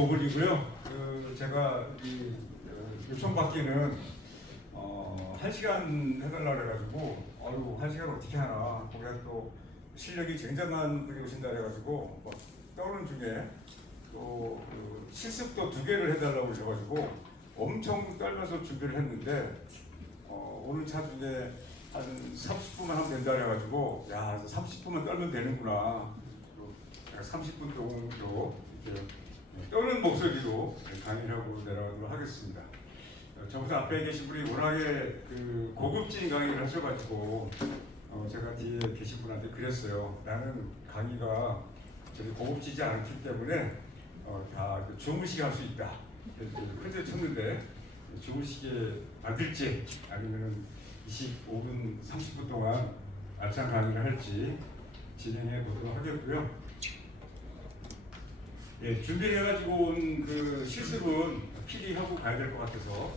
25분이고요. 제가 이 요청받기는 1시간 해달라 그래가지고 어휴 1시간 어떻게 하나. 거기다 또 실력이 굉장한 분이 오신다 그래가지고 뭐 떠오른 중에 또 실습도 2개를 해달라고 그러셔가지고 엄청 떨면서 준비를 했는데 오늘 차 중에 한 30분만 하면 된다 그래가지고 야 30분만 떨면 되는구나. 30분 정도 이렇게 떠는 목소리로 강의를 하고 내려가도록 하겠습니다. 저보다 앞에 계신 분이 워낙에 고급진 강의를 하셔가지고 제가 뒤에 계신 분한테 그랬어요. 나는 강의가 저기 고급지지 않기 때문에 다 주무시게 할 수 있다. 큰절 쳤는데 주무시게 만들지 아니면 25분, 30분 동안 알찬 강의를 할지 진행해 보도록 하겠고요. 예, 준비해가지고 온 실습은 필히 하고 가야 될 것 같아서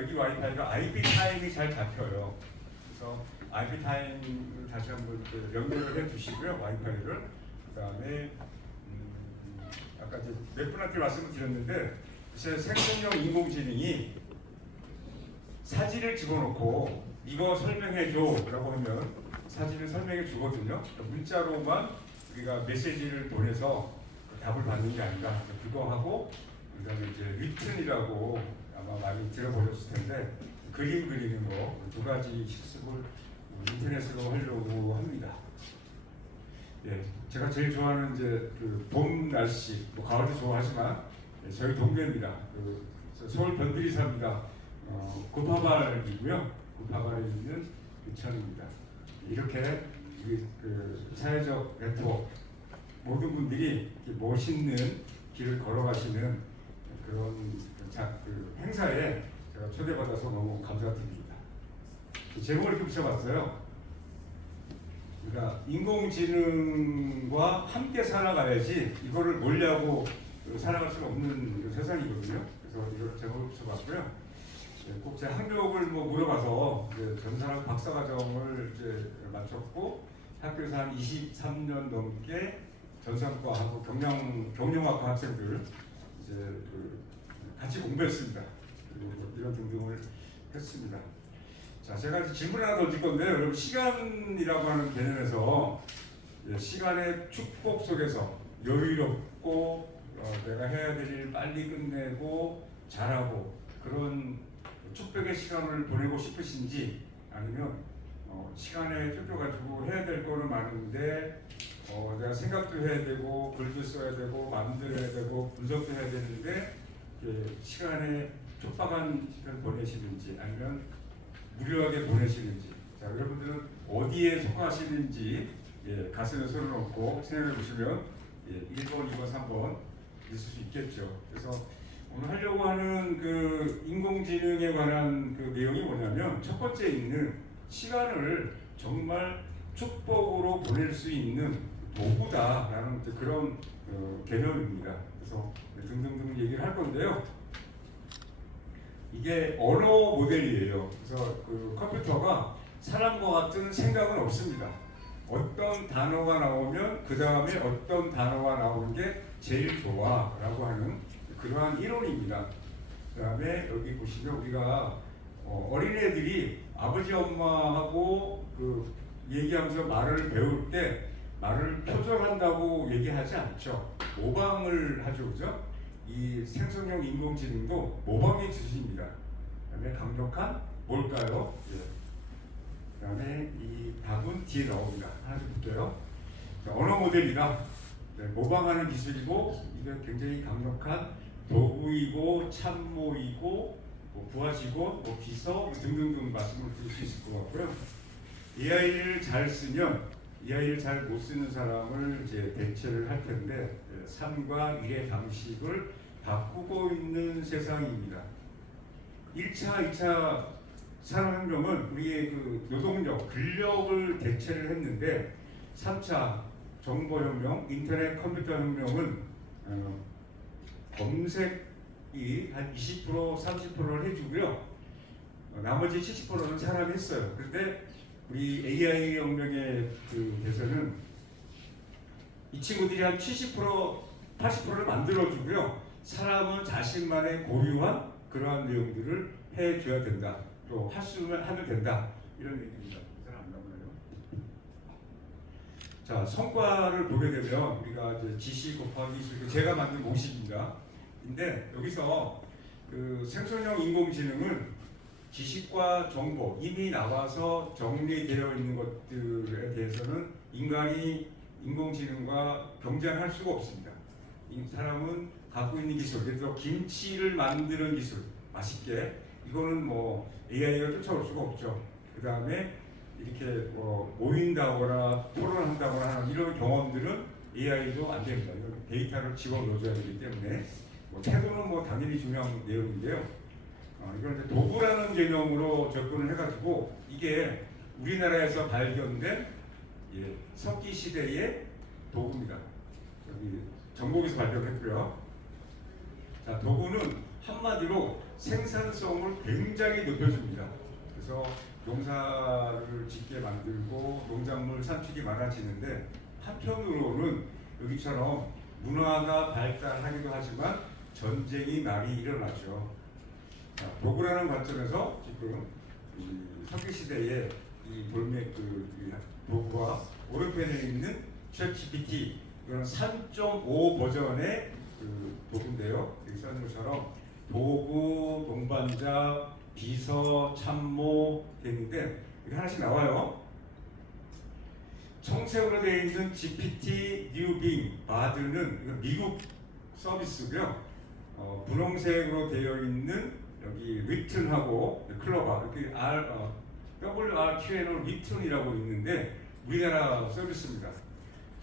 여기 와이파이가 IP 타임이 잘 잡혀요. 그래서 IP 타임을 다시 한번 연결을 해주시고요, 와이파이를. 그다음에 아까 이제 몇 분한테 말씀을 드렸는데 생성형 인공지능이 사진을 집어넣고 이거 설명해줘라고 하면 사진을 설명해 주거든요. 문자로만 우리가 메시지를 보내서 답을 받는 게 아니라 그거 하고 그다음에 이제 리튼이라고 아마 많이 들어보셨을 텐데 그림 그리는 거 2가지 실습을 인터넷으로 하려고 합니다. 예, 제가 제일 좋아하는 이제 봄 날씨, 뭐 가을도 좋아하지만 저희 동네입니다. 서울 변두리 삽니다. 구파발이고요. 구파발에 있는 유천입니다. 이렇게 사회적 네트워크 모든 분들이 멋있는 길을 걸어가시는 그런 행사에 제가 초대받아서 너무 감사드립니다. 제목을 이렇게 붙여봤어요. 그러니까 인공지능과 함께 살아가야지 이거를 몰려하고 살아갈 수가 없는 세상이거든요. 그래서 이걸 제목을 붙여봤고요. 꼭 제 학력을 물어봐서 전산학 박사과정을 이제 마쳤고 학교에서 한 23년 넘게 전산과하고 경영학과 학생들 이제 같이 공부했습니다. 그리고 이런 등등을 했습니다. 자, 제가 이제 질문을 하나 던질 건데요. 여러분 시간이라고 하는 개념에서 시간의 축복 속에서 여유롭고 내가 해야 될 일 빨리 끝내고 잘하고 그런 축복의 시간을 보내고 싶으신지 아니면 시간에 쫓겨가지고 해야 될 거는 많은데 내가 생각도 해야 되고 글도 써야 되고 마음대로 해야 되고 분석도 해야 되는데 시간에 촉박한 시간 보내시는지 아니면 무료하게 보내시는지 자 여러분들은 어디에 속하시는지 가슴에 손을 얹고 생각해 보시면 1번, 2번, 3번 있을 수 있겠죠. 그래서 오늘 하려고 하는 인공지능에 관한 내용이 뭐냐면 첫 번째 있는 시간을 정말 축복으로 보낼 수 있는 도구다라는 그런 개념입니다. 그래서 등등등 얘기를 할 건데요. 이게 언어 모델이에요. 그래서 컴퓨터가 사람과 같은 생각은 없습니다. 어떤 단어가 나오면 그 다음에 어떤 단어가 나오는 게 제일 좋아라고 하는 그러한 이론입니다. 그 다음에 여기 보시면 우리가 어린애들이 아버지 엄마하고 얘기하면서 말을 배울 때 말을 표절한다고 얘기하지 않죠. 모방을 하죠, 그죠? 이 생성형 인공지능도 모방의 주식입니다. 그 다음에 강력한 뭘까요? 그 다음에 이 답은 뒤에 나옵니다. 하나씩 볼게요. 언어 모델이다. 모방하는 기술이고 이게 굉장히 강력한 도구이고 참모이고 부하직원, 비서 등등등 말씀을 드릴 수 있을 것 같고요. AI를 잘 쓰면 AI를 잘 못 쓰는 사람을 이제 대체를 할 텐데 삶과 일의 방식을 바꾸고 있는 세상입니다. 1차, 2차 산업혁명은 우리의 노동력, 근력을 대체를 했는데 3차 정보혁명, 인터넷 컴퓨터 혁명은 검색이 한 20%, 30%를 해주고요. 나머지 70%는 사람이 했어요. 그런데 우리 AI 혁명의 대선은 이 친구들이 한 70% 80%를 만들어주고요. 사람은 자신만의 고유한 그러한 내용들을 해줘야 된다. 또 하면 된다. 이런 얘기입니다. 잘 안 나오나요? 자, 성과를 보게 되면 우리가 이제 지시 곱하기 수, 제가 만든 공식입니다. 근데 여기서 그 생성형 인공지능은 지식과 정보 이미 나와서 정리되어 있는 것들에 대해서는 인간이 인공지능과 경쟁할 수가 없습니다. 이 사람은 갖고 있는 기술, 예를 들어 김치를 만드는 기술, 맛있게 이거는 뭐 AI가 쫓아올 수가 없죠. 그 다음에 이렇게 뭐 모인다거나 토론한다거나 하는 이런 경험들은 AI도 안 됩니다. 이건 데이터를 집어넣어줘야 되기 때문에 뭐 태도는 뭐 당연히 중요한 내용인데요. 이걸 이제 도구라는 개념으로 접근을 해가지고 이게 우리나라에서 발견된 석기 시대의 도구입니다. 여기 전국에서 발견했고요. 자, 도구는 한마디로 생산성을 굉장히 높여줍니다. 그래서 농사를 짓게 만들고 농작물 산출이 많아지는데 한편으로는 여기처럼 문화가 발달하기도 하지만 전쟁이 많이 일어나죠. 자, 도구라는 관점에서 지금 이 석기 시대의 이 돌맥 이 도구와 오른편에 있는 챗GPT 이건 3.5 버전의 그 도구인데요. 여기 써있는 것처럼 도구, 동반자, 비서, 참모 되는데 이게 하나씩 나와요. 청색으로 되어 있는 GPT, 뉴빙, 바드는 이건 미국 서비스고요. 분홍색으로 되어 있는 여기 리튼하고 클로바 이렇게 WRQN을 리튼이라고 있는데 우리나라 서비스입니다.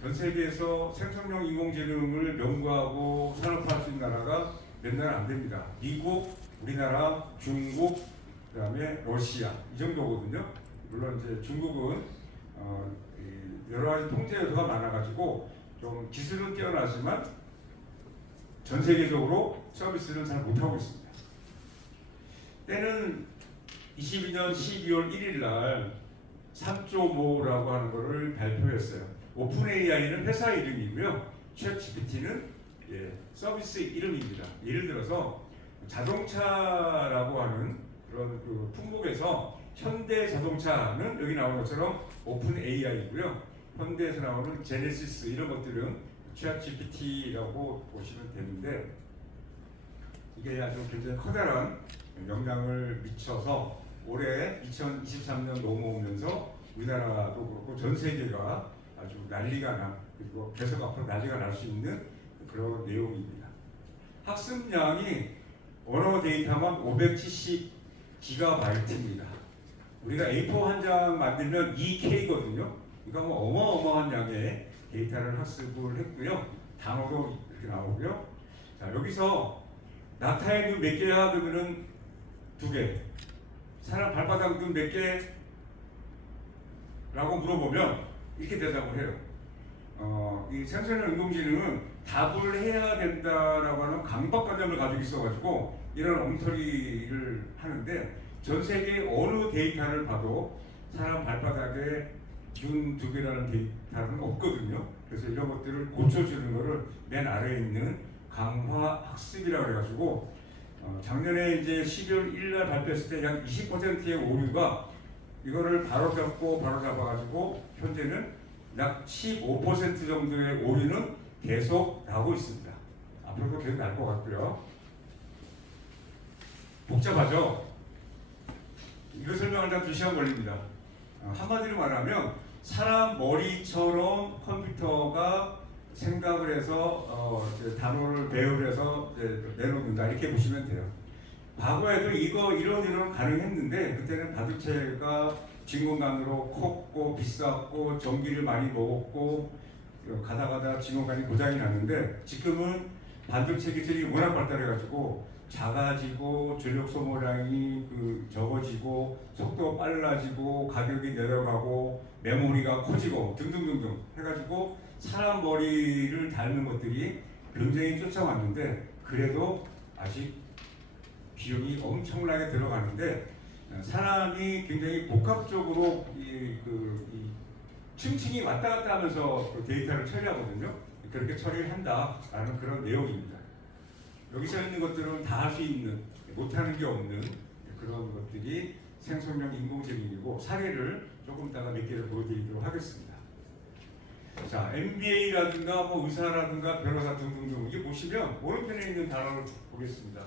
전 세계에서 생성형 인공지능을 연구하고 산업화할 수 있는 나라가 몇 나라 안 됩니다. 미국, 우리나라, 중국, 그다음에 러시아 이 정도거든요. 물론 이제 중국은 여러 가지 통제 요소가 많아가지고 좀 기술은 뛰어나지만 전 세계적으로 서비스를 잘 못하고 있습니다. 때는 22년 12월 1일 날 3.5라고 하는 것을 발표했어요. 오픈 AI는 회사 이름이고요. 챗GPT는 서비스 이름입니다. 예를 들어서 자동차라고 하는 그런 그 품목에서 현대 자동차는 여기 나오는 것처럼 오픈 AI이고요. 현대에서 나오는 제네시스 이런 것들은 챗GPT라고 보시면 되는데 이게 아주 굉장히 커다란 영향을 미쳐서 올해 2023년 넘어오면서 우리나라도 그렇고 전 세계가 아주 난리가 나 그리고 계속 앞으로 난리가 날 수 있는 그런 내용입니다. 학습량이 언어 데이터만 570GB입니다. 우리가 A4 한 장 만들면 2K거든요. 그러니까 뭐 어마어마한 양의 데이터를 학습을 했고요. 단어도 이렇게 나오고요. 자, 여기서 낙타의 눈 몇 개야? 그러면은 2개. 사람 발바닥 눈 몇 개? 라고 물어보면 이렇게 대답을 해요. 이 생성형 인공지능은 답을 해야 된다라고 하는 강박관념을 가지고 있어가지고 이런 엉터리를 하는데 전 세계 어느 데이터를 봐도 사람 발바닥에 눈 2개라는 데이터는 없거든요. 그래서 이런 것들을 고쳐주는 것을 맨 아래에 있는 강화 학습이라고 해가지고 작년에 이제 12월 1일 발표했을 때 약 20%의 오류가 이거를 바로잡고 바로잡아가지고 현재는 약 15% 정도의 오류는 계속 나오고 있습니다. 앞으로도 계속 날 것 같고요. 복잡하죠? 이거 설명하려면 2시간 걸립니다. 한마디로 말하면 사람 머리처럼 컴퓨터가 생각을 해서 단어를 배열해서 내놓는다 이렇게 보시면 돼요. 과거에도 이런 가능했는데 그때는 바둑체가 진공관으로 컸고 비쌌고 전기를 많이 먹었고 가다 진공관이 고장이 났는데 지금은 반도체 기술이 워낙 발달해가지고 작아지고 전력 소모량이 적어지고 속도가 빨라지고 가격이 내려가고 메모리가 커지고 등등등등 해가지고 사람 머리를 닳는 것들이 굉장히 쫓아왔는데 그래도 아직 비용이 엄청나게 들어가는데 사람이 굉장히 복합적으로 층층이 왔다 갔다 하면서 데이터를 처리하거든요. 그렇게 처리를 한다라는 그런 내용입니다. 여기서 있는 것들은 다 할 수 있는, 못하는 게 없는 그런 것들이 생성형 인공지능이고, 사례를 조금 이따가 몇 개를 보여드리도록 하겠습니다. 자, MBA라든가 뭐 의사라든가 변호사 등등등, 이게 보시면 오른편에 있는 단어를 보겠습니다.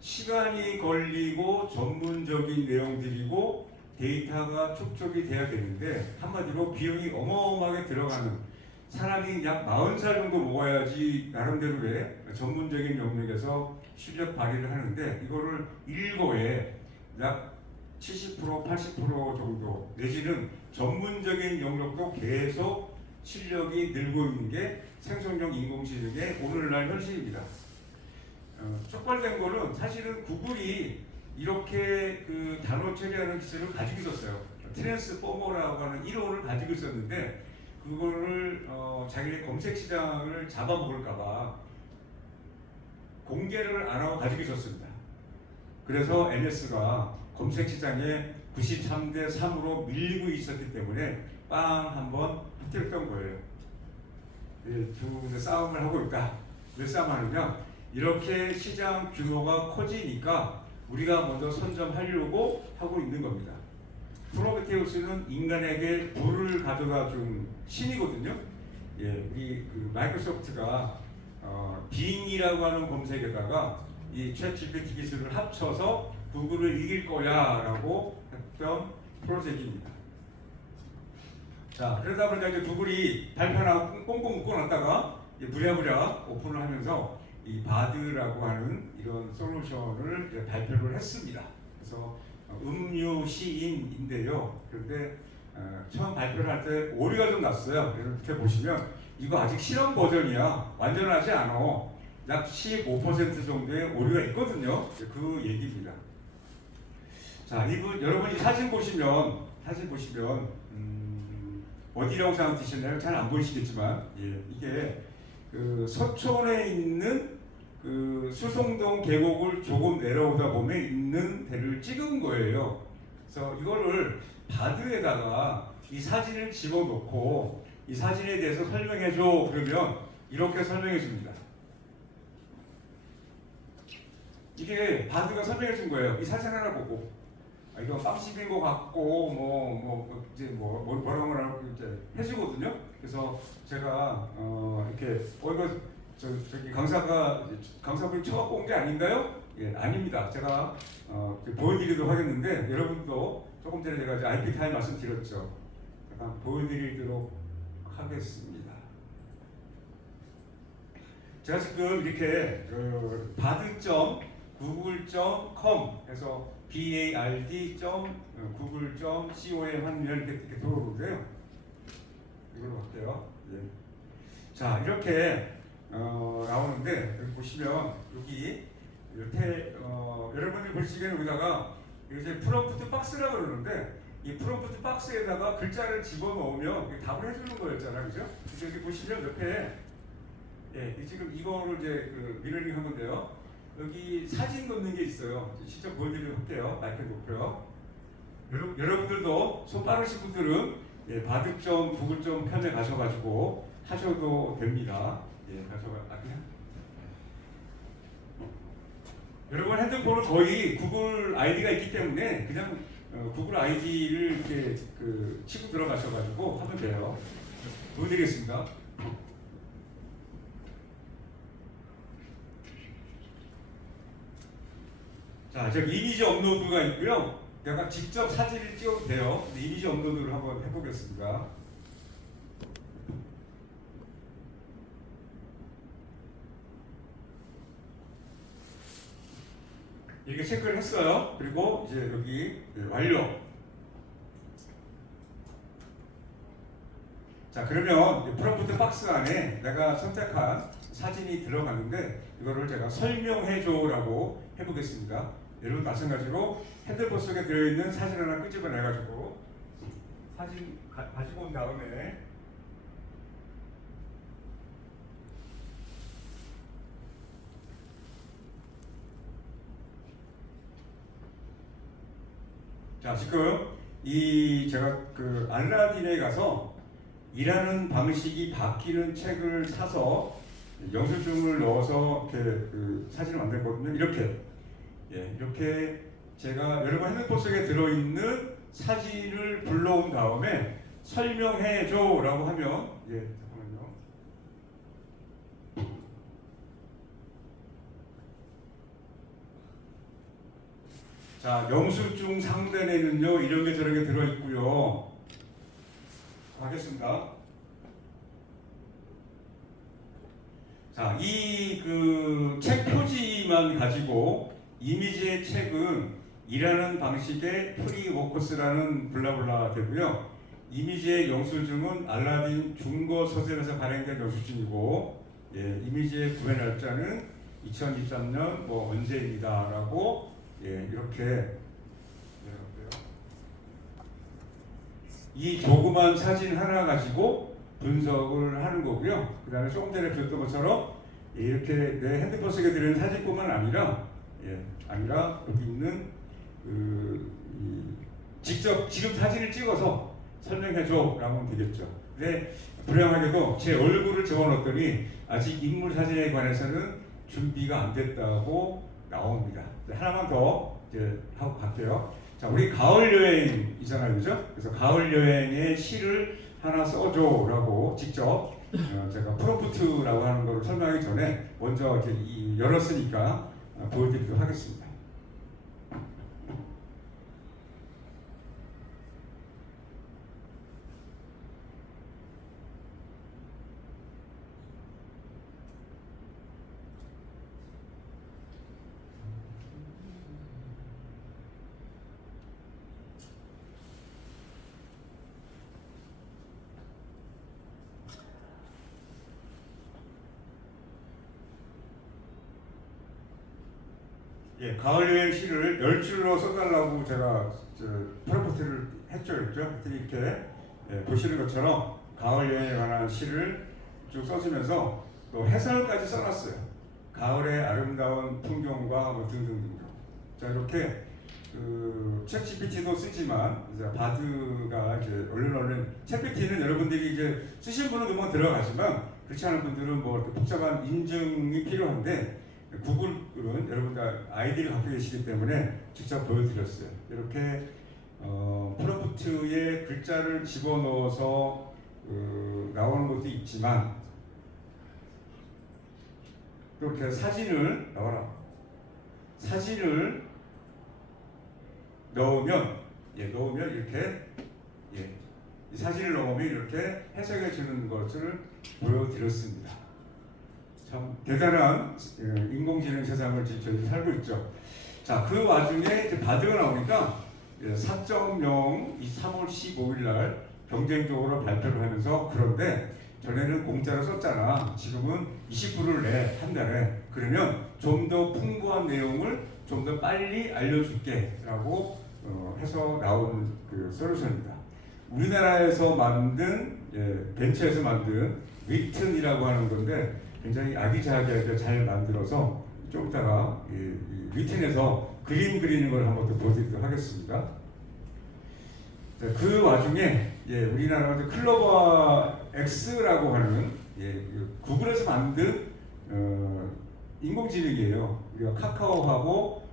시간이 걸리고 전문적인 내용들이고 데이터가 축적이 돼야 되는데, 한마디로 비용이 어마어마하게 들어가는, 사람이 약 40살 정도 먹어야지 나름대로의 전문적인 영역에서 실력 발휘를 하는데, 이거를 일거에 약 70%, 80% 정도 내지는 전문적인 영역도 계속 실력이 늘고 있는 게 생성형 인공지능의 오늘날 현실입니다. 촉발된 거는 사실은 구글이 이렇게 그 단어 처리하는 기술을 가지고 있었어요. 트랜스포머라고 하는 1호를 가지고 있었는데, 그거를 자기네 검색 시장을 잡아먹을까봐 공개를 안 하고 가지고 있었습니다. 그래서 NS가 검색 시장에 93대 3으로 밀리고 있었기 때문에 빵 한번 터뜨렸던 거예요. 두 군데 싸움을 하고 있다. 왜 싸움하느냐? 이렇게 시장 규모가 커지니까 우리가 먼저 선점하려고 하고 있는 겁니다. 프로메테우스는 인간에게 불을 가져다 준 신이거든요. 예, 우리 그 마이크로소프트가 빙이라고 하는 검색에다가 이 챗GPT 기술을 합쳐서 구글을 이길 거야라고 했던 프로젝트입니다. 자, 그러다 보니까 이제 구글이 발표나 꽁꽁 묶어놨다가 부랴부랴 오픈을 하면서 이 바드라고 하는 이런 솔루션을 발표를 했습니다. 그래서 음유 시인인데요. 그런데 처음 발표를 할 때 오류가 좀 났어요. 이렇게 보시면 이거 아직 실험 버전이야. 완전하지 않아. 약 15% 정도의 오류가 있거든요. 그 얘기입니다. 자, 이분 여러분이 사진 보시면 어디라고 생각하시나요? 잘 안 보이시겠지만, 예, 이게 그 서촌에 있는 그 수송동 계곡을 조금 내려오다 보면 있는 데를 찍은 거예요. 그래서 이거를 바드에다가 이 사진을 집어넣고 이 사진에 대해서 설명해줘 그러면 이렇게 설명해 줍니다. 이게 바드가 설명해 준 거예요. 이 사진 하나 보고 이거 빵집인 것 같고 뭐라고 이제 해주거든요. 그래서 제가 이렇게 이거 저기 강사분이 쳐갖고 온 게 아닌가요? 예, 아닙니다. 제가 보여드리도록 하겠는데, 여러분도 조금 전에 제가 이제 IP 타임 말씀드렸죠. 잠깐 보여드리도록 하겠습니다. 제가 지금 이렇게 bard.google.com 해서 bard.google.com 하면 이렇게 들어오는데요. 이걸로 할게요. 예. 자, 이렇게 나오는데, 여기 보시면 여기 여러분들이 보시기에는 여기다가 이제 프롬프트 박스라고 그러는데, 이 프롬프트 박스에다가 글자를 집어넣으면 답을 해주는 거였잖아요, 그죠? 여기 보시면 옆에 지금 이거를 이제 미러링 한 건데요. 여기 사진 넣는 게 있어요. 직접 보여드리도록 할게요. 마이크 놓고요. 여러분들도 손 빠르신 분들은 bard.google.com에 가셔가지고 하셔도 됩니다. 그냥 여러분 핸드폰은 거의 구글 아이디가 있기 때문에 그냥 구글 아이디를 이렇게 치고 들어가셔가지고 하면 돼요. 보여드리겠습니다. 자, 저기 이미지 업로드가 있고요. 내가 직접 사진을 찍어도 돼요. 근데 이미지 업로드를 한번 해보겠습니다. 이렇게 체크를 했어요. 그리고 이제 여기 완료. 자, 그러면 프롬프트 박스 안에 내가 선택한 사진이 들어갔는데, 이거를 제가 설명해줘라고 해보겠습니다. 여러분 마찬가지로 핸드폰 속에 들어있는 사진 하나 끄집어내가지고 사진 가지고 온 다음에 자, 지금 제가 알라딘에 가서 일하는 방식이 바뀌는 책을 사서 영수증을 넣어서 이렇게 그 사진을 만들거든요. 이렇게 이렇게 제가 여러분 핸드폰 속에 들어있는 사진을 불러온 다음에 설명해줘라고 하면 잠깐만요. 자, 영수증 상단에는요 이런 게 저런 게 들어있고요. 하겠습니다. 자, 이 그 책 표지만 가지고 이미지의 책은 일하는 방식의 프리워커스라는 블라블라 되고요. 이미지의 영수증은 알라딘 중고 서점에서 발행된 영수증이고, 이미지의 구매 날짜는 2023년 뭐 언제입니다라고 이렇게 이 조그만 사진 하나 가지고 분석을 하는 거고요. 그 다음에 조금 전에 보셨던 것처럼 이렇게 내 핸드폰 속에 들어있는 사진뿐만 아니라 여기 있는 직접 지금 사진을 찍어서 설명해줘 라고 하면 되겠죠. 근데 불행하게도 제 얼굴을 적어놨더니 아직 인물 사진에 관해서는 준비가 안 됐다고 나옵니다. 하나만 더 이제 하고 갈게요. 자, 우리 가을 여행이잖아요, 그죠? 그래서 가을 여행의 시를 하나 써줘라고 직접 제가 프롬프트라고 하는 걸 설명하기 전에 먼저 이렇게 열었으니까 보여드리도록 하겠습니다. 가을 여행 시를 10줄로 써달라고 제가 프롬프트를 했죠. 이렇게 보시는 것처럼 가을 여행에 관한 시를 쭉 써주면서 또 해설까지 써놨어요. 가을의 아름다운 풍경과 뭐 등등등. 자, 이렇게 챗 GPT도 쓰지만 이제 바드가 이제 얼른 챗 GPT는 여러분들이 이제 쓰신 분은 금방 들어가지만 그렇지 않은 분들은 뭐 이렇게 복잡한 인증이 필요한데 구글은 여러분들 아이디를 갖고 계시기 때문에 직접 보여드렸어요. 이렇게 프롬프트에 글자를 집어넣어서 나오는 것도 있지만 또 이렇게 사진을 넣으면 이렇게 이 사진을 넣으면 이렇게 해석해 주는 것을 보여드렸습니다. 참 대단한 인공지능 세상을 지금 저희 살고 있죠. 자, 그 와중에 이제 바드가 나오니까 4.0 이 3월 15일 날 경쟁적으로 발표를 하면서 그런데 전에는 공짜로 썼잖아. 지금은 20불을 내 한 달에. 그러면 좀 더 풍부한 내용을 좀 더 빨리 알려줄게라고 해서 나온 그 솔루션입니다. 우리나라에서 만든 벤처에서 만든 위튼이라고 하는 건데 굉장히 아기자기하게 잘 만들어서 좀 이따가 이 위튼에서 그림 그리는 걸 한번 더 보여드리도록 하겠습니다. 자, 그 와중에 우리나라 클로버 X라고 하는 구글에서 만든 인공지능이에요. 우리가 카카오하고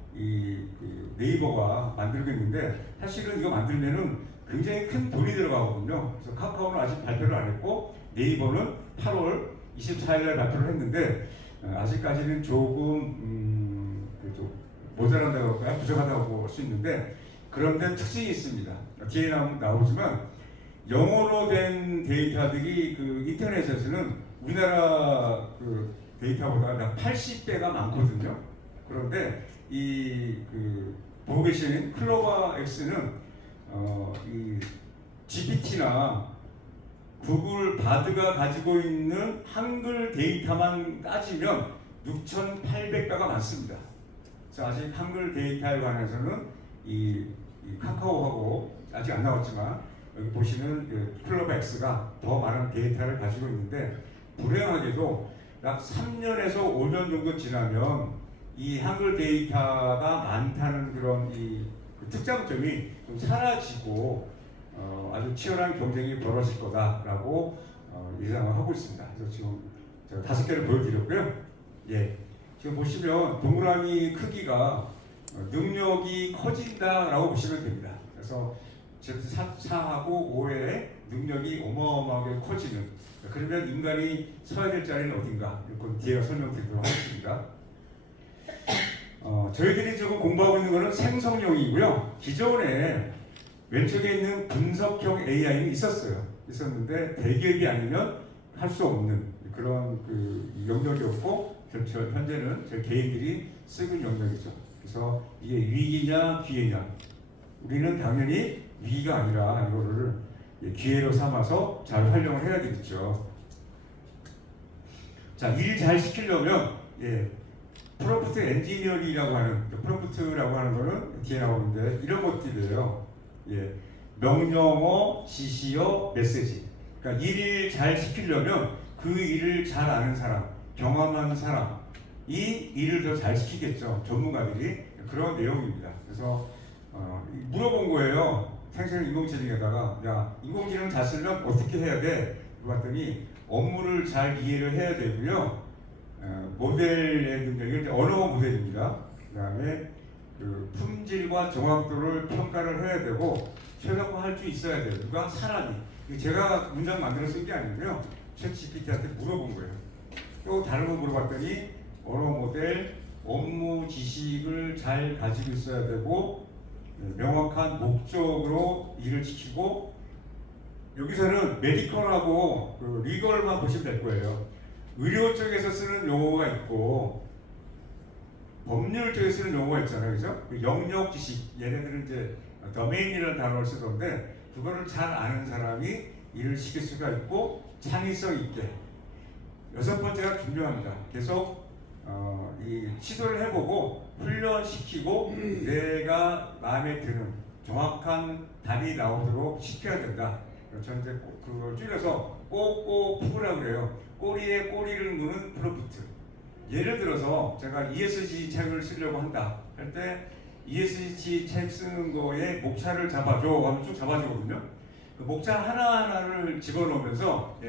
네이버가 만들고 있는데 사실은 이거 만들면은 굉장히 큰 돈이 들어가거든요. 그래서 카카오는 아직 발표를 안 했고 네이버는 8월 24일 날 발표를 했는데 아직까지는 조금 좀 모자란다고 할까요? 부족하다고 볼 수 있는데 그런데 특징이 있습니다. 뒤에 나오지만 영어로 된 데이터들이 그 인터넷에서는 우리나라 그 데이터보다 약 80배가 많거든요. 그런데 보고 계시는 클로버 X는 이 GPT나 구글 바드가 가지고 있는 한글 데이터만 따지면 6,800배가 많습니다. 그래서 아직 한글 데이터에 관해서는 이 카카오하고 아직 안 나왔지만 여기 보시는 클로버 X가 더 많은 데이터를 가지고 있는데 불행하게도 약 3년에서 5년 정도 지나면 이 한글 데이터가 많다는 그런 그 특장점이 좀 사라지고 아주 치열한 경쟁이 벌어질 거다라고 예상을 하고 있습니다. 그래서 지금 제가 5개를 보여드렸고요. 예, 지금 보시면 동그라미 크기가 능력이 커진다라고 보시면 됩니다. 그래서 지금 4하고 5의 능력이 어마어마하게 커지는, 그러면 인간이 서야 될 자리는 어딘가, 이건 뒤에 설명드리도록 하겠습니다. 저희들이 지금 공부하고 있는 것은 생성형이고요. 기존에 왼쪽에 있는 분석형 AI는 있었는데 대기업이 아니면 할 수 없는 그런 그 영역이었고, 현재는 저희 개인들이 쓰고 있는 영역이죠. 그래서 이게 위기냐 기회냐, 우리는 당연히 위기가 아니라 이거를 기회로 삼아서 잘 활용을 해야 되겠죠. 자, 일 잘 시키려면 프롬프트 엔지니어링이라고 하는, 프롬프트라고 하는 거는 뒤에 나오는데 이런 것들이에요. 명령어, 지시어, 메시지. 그러니까 일을 잘 시키려면 그 일을 잘 아는 사람, 경험한 사람이 일을 더 잘 시키겠죠. 전문가들이. 그런 내용입니다. 그래서 물어본 거예요. 생성 인공지능에다가, 야, 인공지능 잘 쓰려면 어떻게 해야 돼? 그랬더니 업무를 잘 이해를 해야 되고요. 모델의 능력이 이제 언어 모델입니다. 그 다음에 그 품질과 정확도를 평가를 해야 되고 최적화할 수 있어야 돼요. 누가? 사람이. 제가 문장 만들어 쓴 게 아니고요. 챗GPT한테 물어본 거예요. 또 다른 거 물어봤더니 언어 모델, 업무 지식을 잘 가지고 있어야 되고 명확한 목적으로 일을 지키고, 여기서는 메디컬하고 그 리걸만 보시면 될 거예요. 의료 쪽에서 쓰는 용어가 있고 법률 쪽에 쓰는 용어가 있잖아요, 그죠? 그 영역 지식, 얘네들은 이제 도메인이라는 단어를 쓰던데 그거를 잘 아는 사람이 일을 시킬 수가 있고 창의성 있게. 6번째가 중요합니다. 계속 이 시도를 해보고 훈련시키고 내가 마음에 드는 정확한 답이 나오도록 시켜야 된다. 저는 이제 그걸 줄여서 꼭꼭 푸으라고 그래요. 꼬리에 꼬리를 무는 프롬프트. 예를 들어서 제가 ESG 책을 쓰려고 한다 할 때 ESG 책 쓰는 거에 목차를 잡아줘 하면 쭉 잡아주거든요. 그 목차 하나하나를 집어넣으면서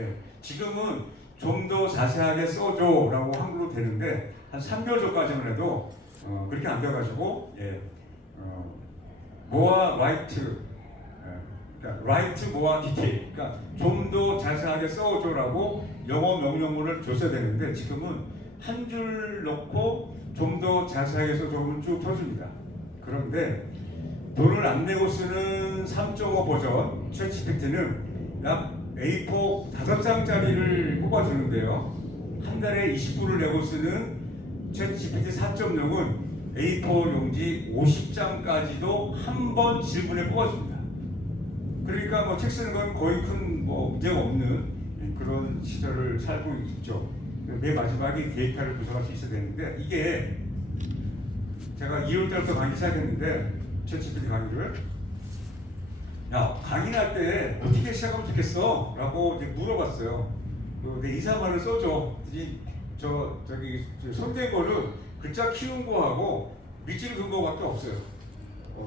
지금은 좀 더 자세하게 써줘 라고 한글로 되는데 한 3秒전까지만 해도 그렇게 안 돼가지고 more right, 그러니까 right more detail, 그러니까 좀 더 자세하게 써줘라고 영어 명령문을 줬어야 되는데 지금은 한 줄 넣고 좀 더 자세하게 써주면 쭉 펴줍니다. 그런데 돈을 안 내고 쓰는 3.5 버전 챗GPT는 약 A4 5장짜리를 뽑아주는데요. 한 달에 20불을 내고 쓰는 챗GPT 4.0은 A4 용지 50장까지도 한 번 질문에 뽑아줍니다. 그러니까 뭐 책 쓰는 건 거의 큰 뭐 문제가 없는 그런 시절을 살고 있죠. 맨 마지막에 데이터를 구성할 수 있어야 되는데, 이게 제가 2월달부터 강의 시작했는데 챗GPT 강의를, 야, 강의할 때 어떻게 시작하면 좋겠어? 라고 이제 물어봤어요. 내 인사말을 써줘. 저기 손댄 거는 글자 키운 거하고 밑줄 긋은 거밖에 없어요.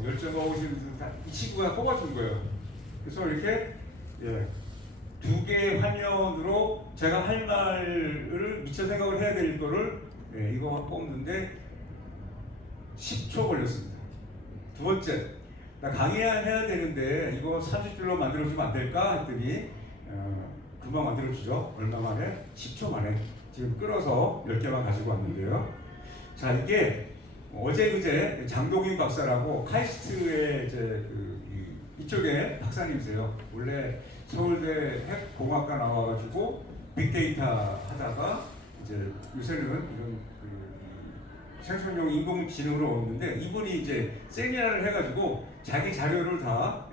열정하고 이 친구가 뽑아준 거예요. 그래서 이렇게 2개의 화면으로 제가 할 말을 미처 생각을 해야 될 거를 이거 뽑는데 10초 걸렸습니다. 두 번째, 나 강의해야 되는데 이거 30줄로 만들어주면 안 될까? 했더니 금방 만들어주죠. 얼마 만에? 10초 만에. 지금 끌어서 10개만 가지고 왔는데요. 자, 이게 어제 그제 장동인 박사라고 카이스트의 이제 이쪽에 박사님이세요. 원래 서울대 핵공학과 나와가지고 빅데이터 하다가 이제 요새는 이런 생성용 인공지능으로 오는데, 이분이 이제 세미나를 해가지고 자기 자료를 다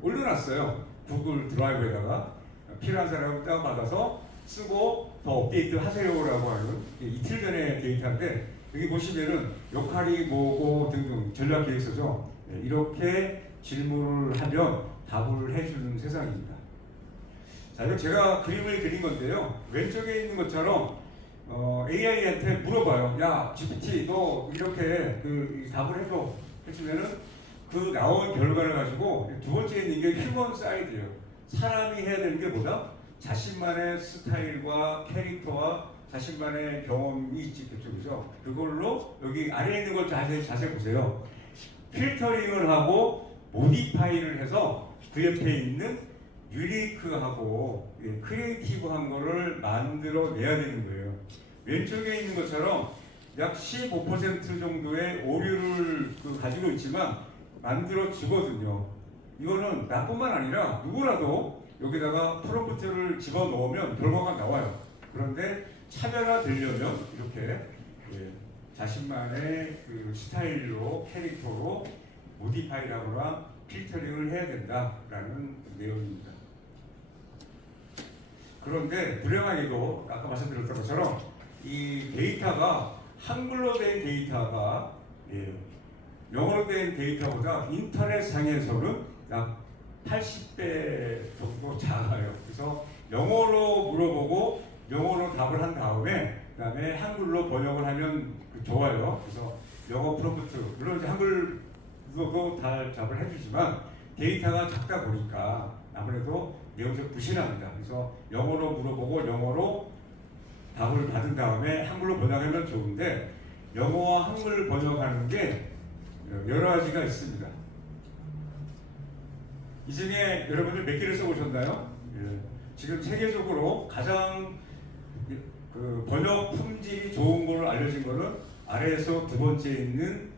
올려놨어요. 구글 드라이브에다가 필요한 사람을 다운받아서 쓰고 더 업데이트 하세요라고 하는, 이틀 전에 데이터인데 여기 보시면은 역할이 뭐고 등등 전략 계획서죠. 이렇게 질문을 하면 답을 해주는 세상입니다. 자, 이거 제가 그림을 그린 건데요. 왼쪽에 있는 것처럼 AI한테 물어봐요. 야, GPT 너 이렇게 답을 해줘. 해주면은 그 나온 결과를 가지고 두 번째 있는 게 휴먼 사이드예요. 사람이 해야 되는 게 뭐다? 자신만의 스타일과 캐릭터와 자신만의 경험이 있겠죠, 그죠? 그걸로 여기 아래에 있는 걸 자세히 보세요. 필터링을 하고 모디파이를 해서 그 옆에 있는 유니크하고 크리에이티브한 거를 만들어내야 되는 거예요. 왼쪽에 있는 것처럼 약 15% 정도의 오류를 가지고 있지만 만들어지거든요. 이거는 나뿐만 아니라 누구라도 여기다가 프롬프트를 집어넣으면 결과가 나와요. 그런데 차별화되려면 이렇게 자신만의 그 스타일로 캐릭터로 모디파이라거나 필터링을 해야 된다라는 내용입니다. 그런데 불행하게도 아까 말씀드렸던 것처럼 이 데이터가 한글로 된 데이터가 영어로 된 데이터보다 인터넷 상에서는 약 80배 정도 작아요. 그래서 영어로 물어보고 영어로 답을 한 다음에 그다음에 한글로 번역을 하면 좋아요. 그래서 영어 프롬프트 물론 이제 한글로도 다 답을 해주지만 데이터가 작다 보니까 아무래도 내용적 부실합니다. 그래서 영어로 물어보고 영어로 답을 받은 다음에 한글로 번역하면 좋은데 영어와 한글 번역하는 게 여러 가지가 있습니다. 이 중에 여러분들 몇 개를 써보셨나요? 지금 세계적으로 가장 그 번역 품질이 좋은 걸로 알려진 거는 아래에서 두 번째 있는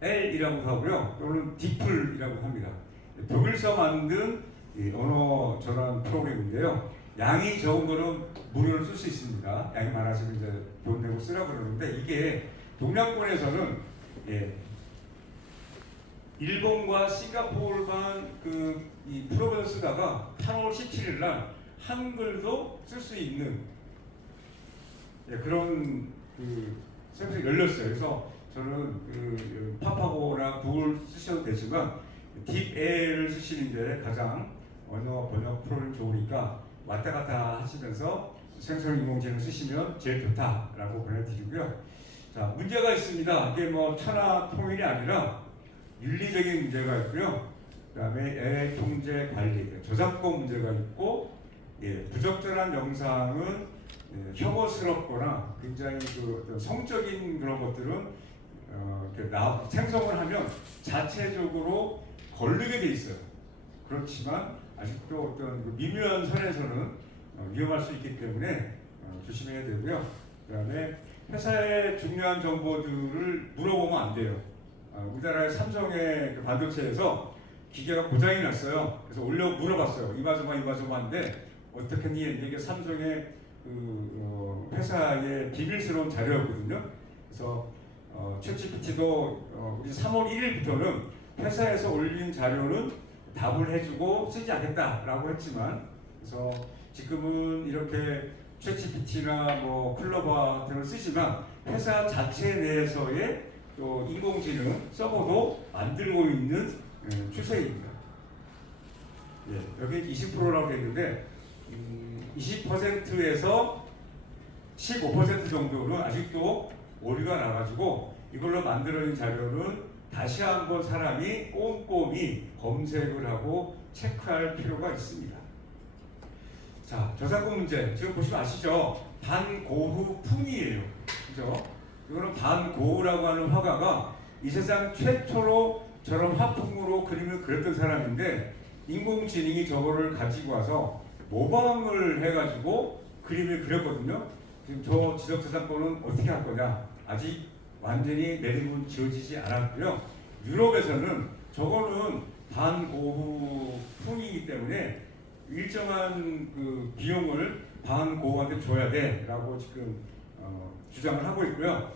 딥L이라고 하고요. 또는 디플이라고 합니다. 독일서 만든 언어 전환 프로그램인데요. 양이 적은 거는 무료로 쓸 수 있습니다. 양이 많아지면 이제 돈 내고 쓰라고 그러는데 이게 동양권에서는 일본과 싱가포르만 이 프로그램을 쓰다가 8월 17일 날 한글도 쓸 수 있는 그런 서비스가 열렸어요. 그래서 저는 파파고나 구글 쓰셔도 되지만 딥에를 쓰시는 게 가장 언어 번역 프로그램 좋으니까 왔다 갔다 하시면서 생성인공지능 쓰시면 제일 좋다라고 보내드리고요. 자, 문제가 있습니다. 이게 뭐 천하통일이 아니라 윤리적인 문제가 있고요. 그 다음에 AI 통제 관리, 저작권 문제가 있고, 부적절한 영상은 혐오스럽거나 굉장히 성적인 그런 것들은 생성을 하면 자체적으로 걸리게 돼 있어요. 그렇지만 아직도 어떤 미묘한 선에서는 위험할 수 있기 때문에 조심해야 되고요. 그 다음에 회사의 중요한 정보들을 물어보면 안 돼요. 우리나라의 삼성의 반도체에서 기계가 고장이 났어요. 그래서 물어봤어요. 이마저마인데 어떻게 했니? 이게 삼성의 회사의 비밀스러운 자료였거든요. 그래서 챗GPT도 우리 3월 1일부터는 회사에서 올린 자료는 답을 해주고 쓰지 않겠다라고 했지만, 그래서 지금은 이렇게 챗GPT나 뭐 클로버 같은 걸 쓰지만 회사 자체 내에서의 또 인공지능 서버도 만들고 있는 추세입니다. 여기 20%라고 했는데 20%에서 15% 정도는 아직도 오류가 나가지고 이걸로 만들어진 자료는 다시 한번 사람이 꼼꼼히 검색을 하고 체크할 필요가 있습니다. 자, 저작권 문제 지금 보시면 아시죠? 반고흐풍이에요. 그죠? 이거는 반고흐라고 하는 화가가 이 세상 최초로 저런 화풍으로 그림을 그렸던 사람인데 인공지능이 저거를 가지고 와서 모방을 해가지고 그림을 그렸거든요. 지금 저 지적재산권은 어떻게 할 거냐? 아직 완전히 내림은 지어지지 않았고요. 유럽에서는 저거는 반고흐풍이기 때문에 일정한 비용을 반고흐한테 줘야 돼라고 지금 주장을 하고 있고요.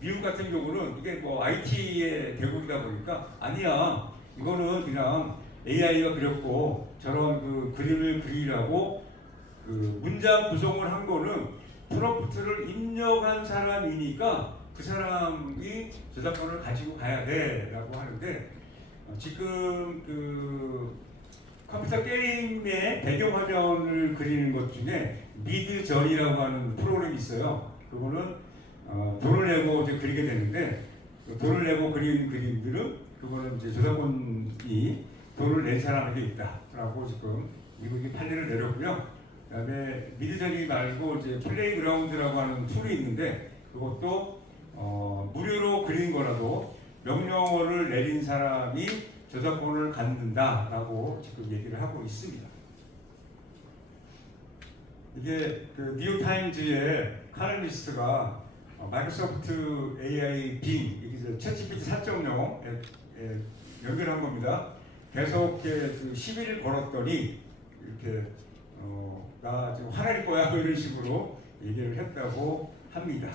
미국 같은 경우는 이게 뭐 IT의 대국이다 보니까 아니야, 이거는 그냥 AI가 그렸고 저런 그림을 그리라고 문장 구성을 한 거는 프롬프트를 입력한 사람이니까 그 사람이 저작권을 가지고 가야 돼라고 하는데, 지금 컴퓨터 게임의 배경화면을 그리는 것 중에 미드저니라고 하는 프로그램이 있어요. 그거는 돈을 내고 이제 그리게 되는데 돈을 내고 그린 그림들은 그거는 이제 저작권이 돈을 낸 사람에게 있다라고 지금 미국이 판례를 내렸고요. 그다음에 미드저니 말고 이제 플레이그라운드라고 하는 툴이 있는데 그것도 무료로 그린 거라도 명령어를 내린 사람이 저작권을 갖는다라고 지금 얘기를 하고 있습니다. 이게 그 뉴욕타임즈의 칼럼니스트가 마이크로소프트 AI 빙, 이게 챗GPT 4.0에 연결한 겁니다. 계속 그 시비를 걸었더니 이렇게 나 지금 화낼 거야 뭐 이런 식으로 얘기를 했다고 합니다.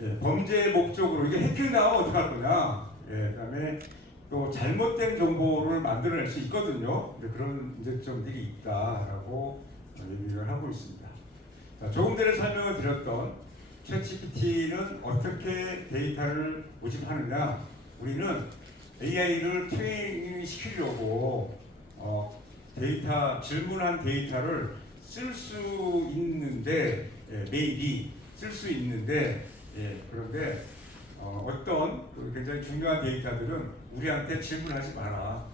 예, 범죄 목적으로 이게 해킹 나오면 어떡할 거냐. 예, 그다음에 또 잘못된 정보를 만들어낼 수 있거든요. 그런 문제점들이 있다라고 얘기를 하고 있습니다. 자, 조금 전에 설명을 드렸던 챗GPT는 어떻게 데이터를 모집하느냐. 우리는 AI를 트레이닝 시키려고 데이터, 질문한 데이터를 쓸 수 있는데, maybe 쓸 수 있는데, 그런데 어떤 굉장히 중요한 데이터들은 우리한테 질문하지 마라.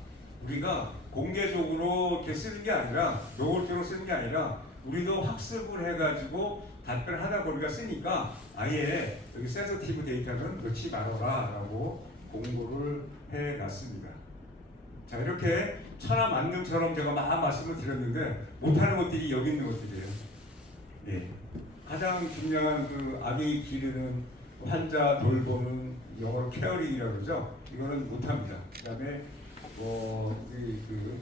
우리가 공개적으로 이렇게 쓰는 게 아니라, 노골적으로 쓰는 게 아니라, 우리도 학습을 해가지고 답변하다 보니까 쓰니까 아예 여기 센서티브 데이터는 넣지 말아라라고 공고를 해놨습니다. 자, 이렇게 천하 만능처럼 제가 막 말씀을 드렸는데 못하는 것들이 여기 있는 것들이에요. 예. 가장 중요한 그 아기 기르는 환자 돌보는 영어로 케어링이라고 그러죠. 이거는 못합니다. 그다음에 그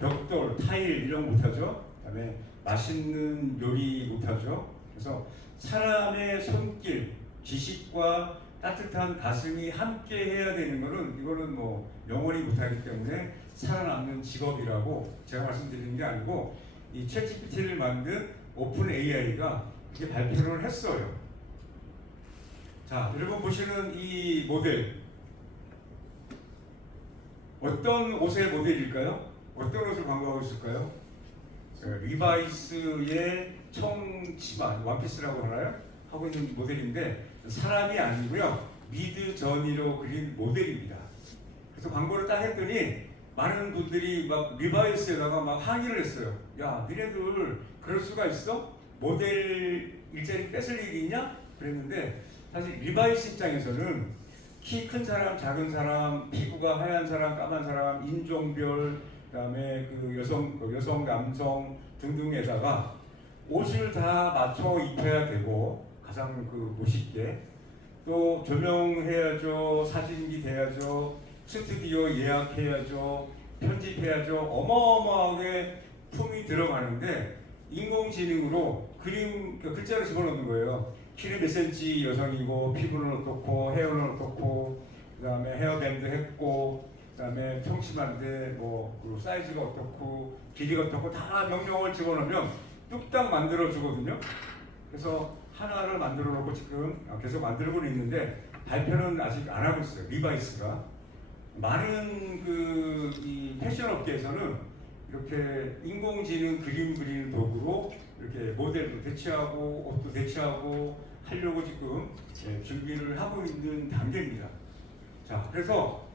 벽돌, 타일 이런 거 못하죠. 그다음에 맛있는 요리 못하죠. 그래서 사람의 손길, 지식과 따뜻한 가슴이 함께 해야 되는 거는 이거는 뭐 영원히 못하기 때문에 살아남는 직업이라고 제가 말씀드리는 게 아니고 이 챗GPT를 만든 오픈 AI가 이게 발표를 했어요. 자, 여러분 보시는 이 모델 어떤 옷의 모델일까요? 어떤 옷을 광고하고 있을까요? 리바이스의 청치마, 원피스라고 하나요? 하고 있는 모델인데 사람이 아니고요. 미드저니로 그린 모델입니다. 그래서 광고를 딱 했더니 많은 분들이 막 리바이스에다가 막 항의를 했어요. 야, 니네들 그럴 수가 있어? 모델 일자리 뺏을 일이 있냐? 그랬는데 사실 리바이스 입장에서는 키 큰 사람, 작은 사람, 피부가 하얀 사람, 까만 사람, 인종별, 그다음에 그 여성, 남성 등등에다가 옷을 다 맞춰 입혀야 되고 가장 그 멋있게 또 조명해야죠, 사진기 돼야죠, 스튜디오 예약해야죠, 편집해야죠. 어마어마하게 품이 들어가는데 인공지능으로 그림 글자를 집어넣는 거예요. 키는 몇 센치 여성이고 피부는 어떻고 헤어는 어떻고 그다음에 헤어밴드 했고 그다음에 청심한데 그 사이즈가 어떻고 길이가 어떻고 다 명령을 집어넣으면 뚝딱 만들어 주거든요. 그래서 하나를 만들어 놓고 지금 계속 만들고는 있는데 발표는 아직 안 하고 있어요. 리바이스가 많은 이 패션 업계에서는 이렇게 인공지능 그림 그리는 도구로 이렇게 모델도 대체하고 옷도 대체하고 하려고 지금 준비를 하고 있는 단계입니다. 자, 그래서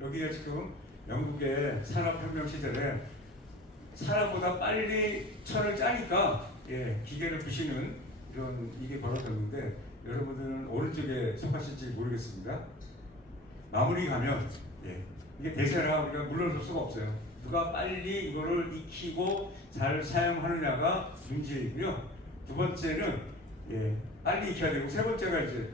여기에 지금 영국의 산업혁명 시대에 사람보다 빨리 천을 짜니까 기계를 부시는 이런 일이 벌어졌는데 여러분들은 오른쪽에 속하실지 모르겠습니다. 마무리 가면 이게 대세라 우리가 물러설 수가 없어요. 누가 빨리 이거를 익히고 잘 사용하느냐가 문제이고요. 두 번째는 빨리 익혀야 되고 세 번째가 이제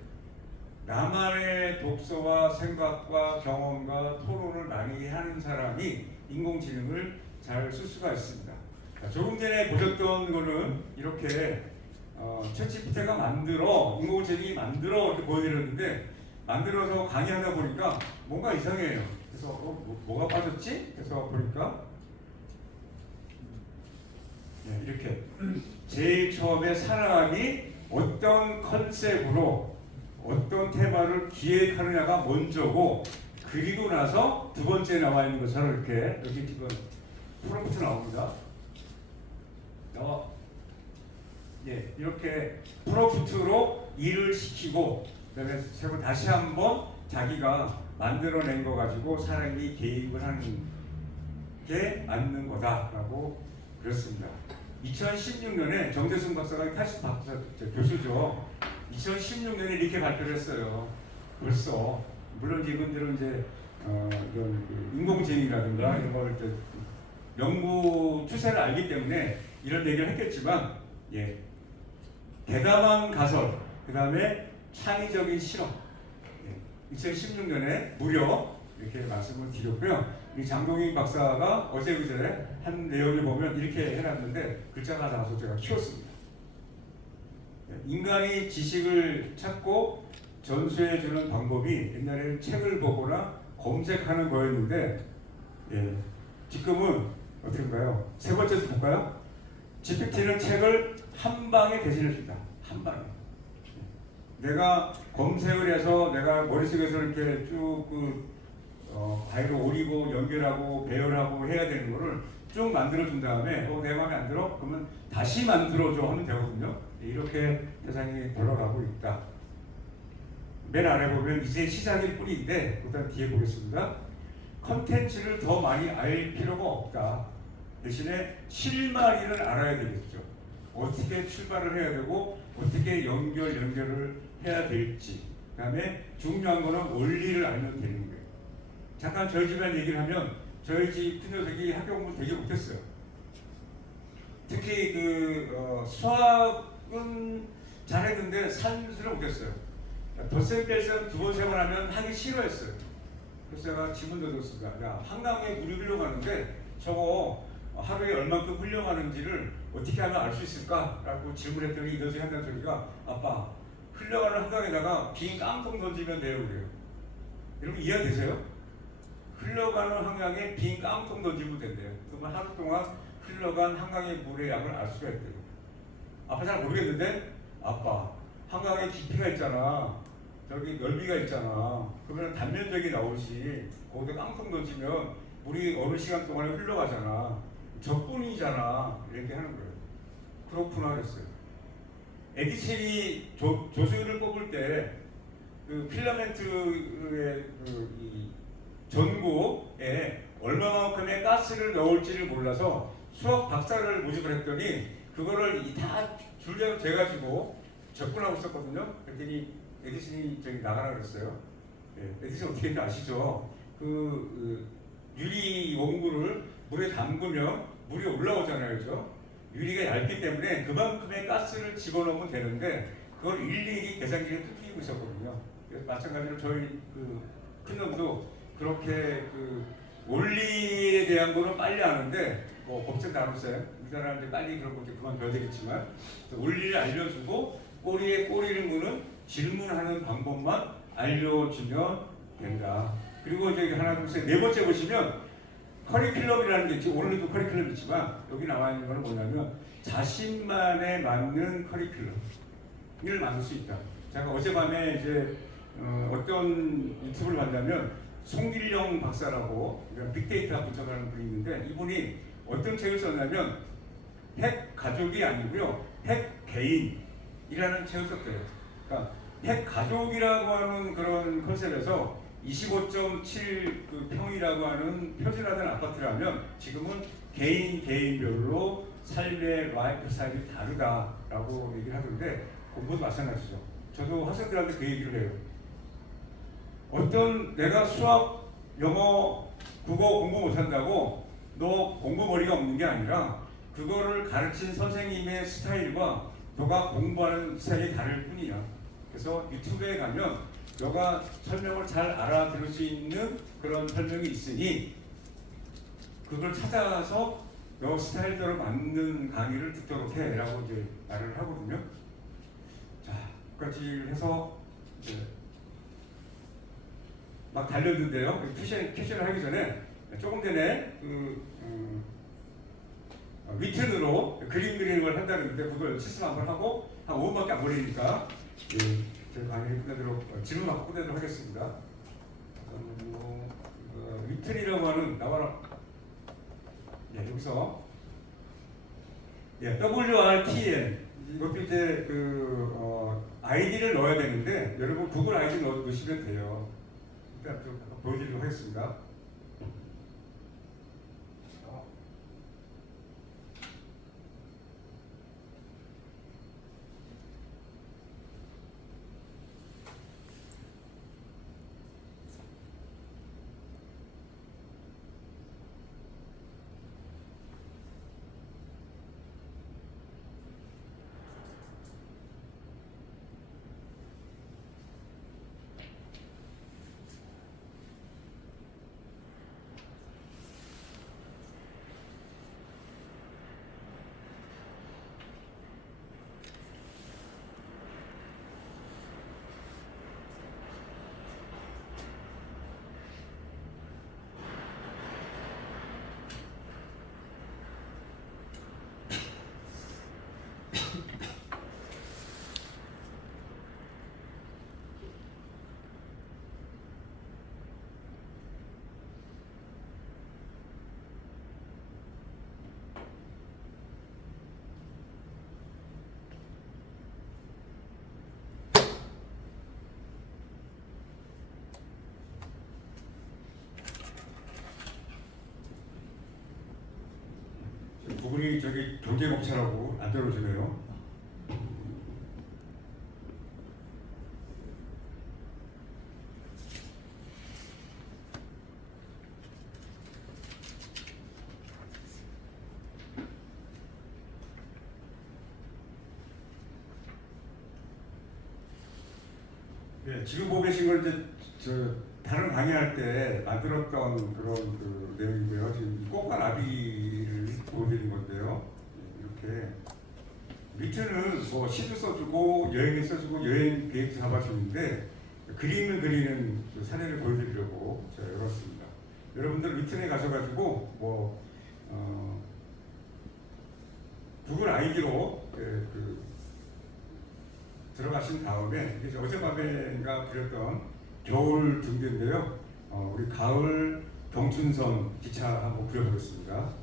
나만의 독서와 생각과 경험과 토론을 많이 하는 사람이 인공지능을 잘 쓸 수가 있습니다. 자, 조금 전에 보셨던 거는 이렇게 챗GPT가 인공지능이 만들어 이렇게 보여드렸는데 만들어서 강의하다 보니까 뭔가 이상해요. 그래서 뭐가 빠졌지? 그래서 보니까 이렇게 제일 처음에 사람이 어떤 컨셉으로 어떤 테마를 기획하느냐가 먼저고 그리고 나서 두 번째 나와 있는 것처럼 이렇게 여기 지금 프롬프트 나옵니다. 이렇게 프롬프트로 일을 시키고 그다음에 세번 다시 한번 자기가 만들어낸 거 가지고 사람이 개입을 하는 게 맞는 거다라고 그랬습니다. 2016년에 정대승 박사가 탈수 박사 교수죠. 2016년에 이렇게 발표를 했어요. 벌써 물론 이분들은 이제 이런 인공지능이라든가 이런 걸 이제 연구 추세를 알기 때문에 이런 얘기를 했겠지만, 예, 대담한 가설, 그 다음에 창의적인 실험, 2016년에 무려 이렇게 말씀을 드렸고요. 이 장동인 박사가 어제 그제 한 내용을 보면 이렇게 해놨는데 글자가 작아서 제가 키웠습니다. 인간이 지식을 찾고 전수해주는 방법이 옛날에는 책을 보거나 검색하는 거였는데, 예, 지금은 어떻게인가요? 세 번째도 볼까요? GPT는 책을 한 방에 대신해준다. 한 방에. 내가 검색을 해서 내가 머릿속에서 이렇게 쭉 파일을 오리고 연결하고 배열하고 해야 되는 거를 쭉 만들어준 다음에 내 마음에 안 들어? 그러면 다시 만들어줘 하면 되거든요. 이렇게 세상이 돌아가고 있다. 맨 아래 보면 이제 시작일 뿐인데, 일단 뒤에 보겠습니다. 컨텐츠를 더 많이 알 필요가 없다. 대신에 실마리를 알아야 되겠죠. 어떻게 출발을 해야 되고 어떻게 연결을 해야 될지. 그 다음에 중요한 거는 원리를 알면 되는 거예요. 잠깐 저희 집안 얘기를 하면 저희 집 큰 녀석이 학교 공부 되게 못했어요. 특히 수학은 잘했는데 산수를 못했어요. 덧셈 뺄셈 두 번 세 번 하면 하기 싫어했어요. 그래서 제가 지문 넣었습니다. 야, 한강에 물이 흘러가는데 저거 하루에 얼만큼 흘러가는지를 어떻게 하면 알 수 있을까? 라고 질문했더니 이 녀석이 한다는 소리가, 아빠, 흘러가는 한강에다가 빈 깡통 던지면 돼요. 그래요. 여러분 이해되세요? 흘러가는 한강에 빈 깡통 던지면 된대요. 그러면 하루 동안 흘러간 한강의 물의 양을 알 수가 있대요. 아빠 잘 모르겠는데, 아빠, 한강에 깊이가 있잖아. 저기 넓이가 있잖아. 그러면 단면적이 나오지. 거기다 깡통 던지면 물이 어느 시간 동안에 흘러가잖아. 적분이잖아. 이렇게 하는 거예요. 그렇구나 그랬어요. 에디슨이 조수유를 뽑을 때 그 필라멘트의 이 전구에 얼마만큼의 가스를 넣을지를 몰라서 수학 박사를 모집을 했더니 그거를 다 줄자로 재가지고 접근하고 있었거든요. 그랬더니 에디슨이 저기 나가라 그랬어요. 예, 에디슨 어떻게 했는지 아시죠? 유리 원구를 물에 담그면 물이 올라오잖아요, 그죠? 유리가 얇기 때문에 그만큼의 가스를 집어넣으면 되는데 그걸 일일이 계산기를 뜯기고 있었거든요. 그래서 마찬가지로 저희 큰놈도 그렇게 원리에 대한 거는 빨리 아는데 뭐 법칙 나눴어요. 이 사람 이제 빨리 그런 거 이제 그만둬야 되겠지만 원리를 알려주고 꼬리에 꼬리를 무는 질문하는 방법만 알려주면 된다. 그리고 이제 하나 둘 셋 네 번째 보시면 커리큘럼이라는 게 있지. 오늘도 커리큘럼이 있지만 여기 나와 있는 거는 뭐냐면 자신만에 맞는 커리큘럼을 만들 수 있다. 제가 어젯밤에 이제 어떤 유튜브를 봤냐면 송길영 박사라고 빅데이터 분석하는 분이 있는데 이분이 어떤 책을 썼냐면 핵 가족이 아니고요, 핵 개인이라는 책을 썼대요. 그러니까 핵 가족이라고 하는 그런 컨셉에서 25.7 평이라고 하는 표준화된 아파트라면 지금은 개인별로 삶의 라이프 스타일이 다르다라고 얘기를 하던데 공부도 마찬가지죠. 저도 학생들한테 그 얘기를 해요. 어떤 내가 수학, 영어, 국어 공부 못한다고 너 공부 머리가 없는 게 아니라 그거를 가르친 선생님의 스타일과 너가 공부하는 스타일이 다를 뿐이야. 그래서 유튜브에 가면 너가 설명을 잘 알아들을 수 있는 그런 설명이 있으니 그걸 찾아서 너 스타일대로 맞는 강의를 듣도록 해 라고 이제 말을 하거든요. 자, 끝까지 해서 이제 막 달렸는데요. 퀴즈를 하기 전에 조금 전에 위튼으로 그림 그리는 걸 한다는데 그걸 실습 한번 하고 한 5분밖에 안 걸리니까 저희 강의를 끝내도록 질문 받고 끝내도록 하겠습니다. 위튼이라고 하는 나와라. 여기서 WRTN 이것도 이제 아이디를 넣어야 되는데 여러분 구글 아이디 넣으시면 돼요. 일단 좀 보여드리도록 하겠습니다. 구글이 저기 경제검찰하고 안 들어주네요. 네, 지금 보고 계신 걸 이제 다른 강의할 때 만들었던 그런 그 내용이고요. 지금 꽃과 나비를 보여드린 건데요. 이렇게 밑에는 뭐 시도 써주고 여행에 써주고 여행 계획 잡아주는데 그림을 그리는 그 사례를 보여드리려고 제가 열었습니다. 여러분들 리튼에 가셔가지고 뭐 구글 아이디로 들어가신 다음에 이제 어젯밤에가 그렸던 겨울 등대인데요. 우리 가을 경춘선 기차 한번 그려보겠습니다.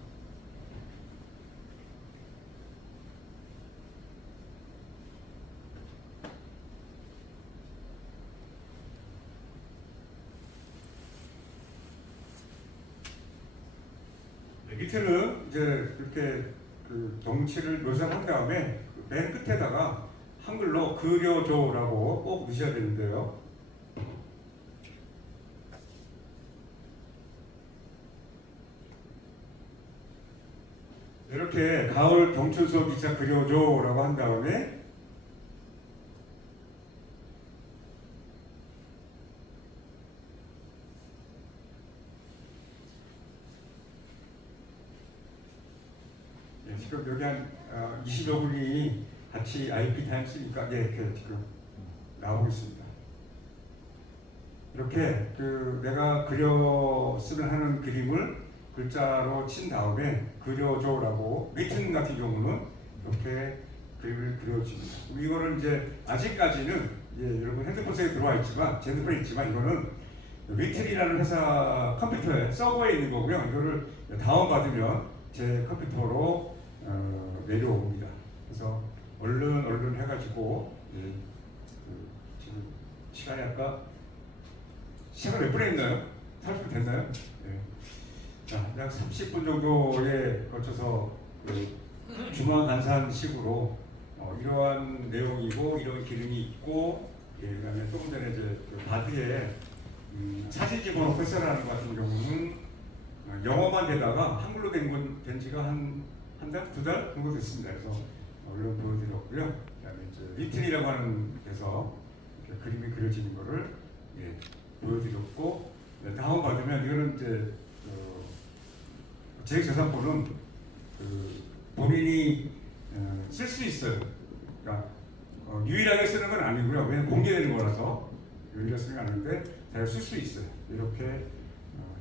네, 밑에는 이제 이렇게 그 경치를 묘사한 다음에 맨 끝에다가 한글로 그려줘라고 꼭 넣으셔야 되는데요. 이렇게 가을 경춘선 기차 그려줘라고 한 다음에 지금 여기 한 20여 분이 같이 IP 타임 쓰니까 이렇게 지금 나오고 있습니다. 이렇게 내가 그렸으면 하는 그림을 글자로 친 다음에 그려줘라고 리튼 같은 경우는 이렇게 그림을 그려줍니다. 이거는 이제 아직까지는 여러분 핸드폰 속에 들어와 있지만 제 핸드폰에 있지만 이거는 리튼이라는 회사 컴퓨터에 서버에 있는 거고요. 이거를 다운받으면 제 컴퓨터로 내려옵니다. 그래서 얼른 해가지고 지금 시간이 아까 시간 몇 분에 있나요? 30분 됐나요? 자, 약 30분 정도에 걸쳐서 주마간산식으로 이러한 내용이고 이런 기능이 있고 그다음에 조금 전에 이제 바디에 사진 집어넣고 패스라는 것 같은 경우는 영어만 되다가 한글로 된 지가 한 달, 2달 정도 됐습니다. 그래서 얼른 보여드렸고요. 그다음에 이제 리튼이라고 하는 데서 그림이 그려지는 거를 보여드렸고 다운 받으면 이거는 이제 제작자산권은 본인이 쓸 수 있어요. 그러니까 유일하게 쓰는 건 아니고요. 왜냐면 공개되는 거라서 유일하게 쓰는 건 아닌데 제가 쓸 수 있어요. 이렇게